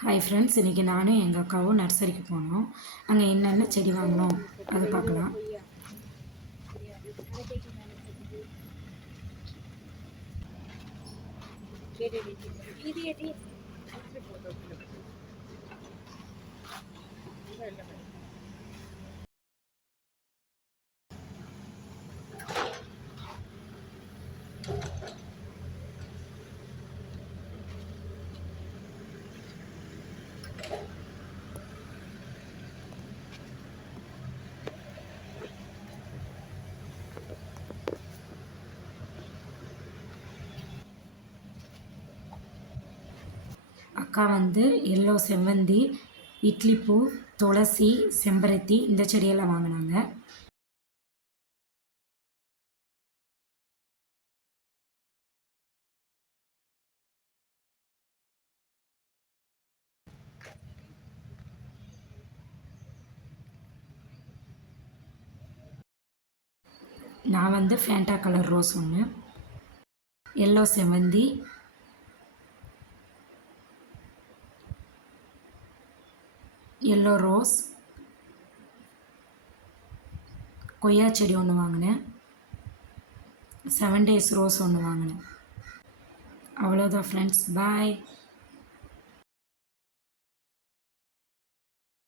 Hi friends, இன்றைக்கி நானும் எங்கள் அக்காவும் நர்சரிக்கு போனோம். அங்கே என்னென்ன செடி வாங்கினோம் அதை பார்க்கலாம். அக்கா வந்து எல்லோ செவ்வந்தி, இட்லி பூ, துளசி, செம்பருத்தி இந்த செடியெல்லாம் வாங்கினாங்க. நான் வந்து ஃபேண்டா கலர் ரோஸ் ஒன்று, எல்லோ செவ்வந்தி, எல்லோ ரோஸ், கொய்யா செடி ஒன்று வாங்கினேன், 7 days ரோஸ் ஒன்று வாங்கினேன். அவ்வளோதான் ஃப்ரெண்ட்ஸ், பாய்.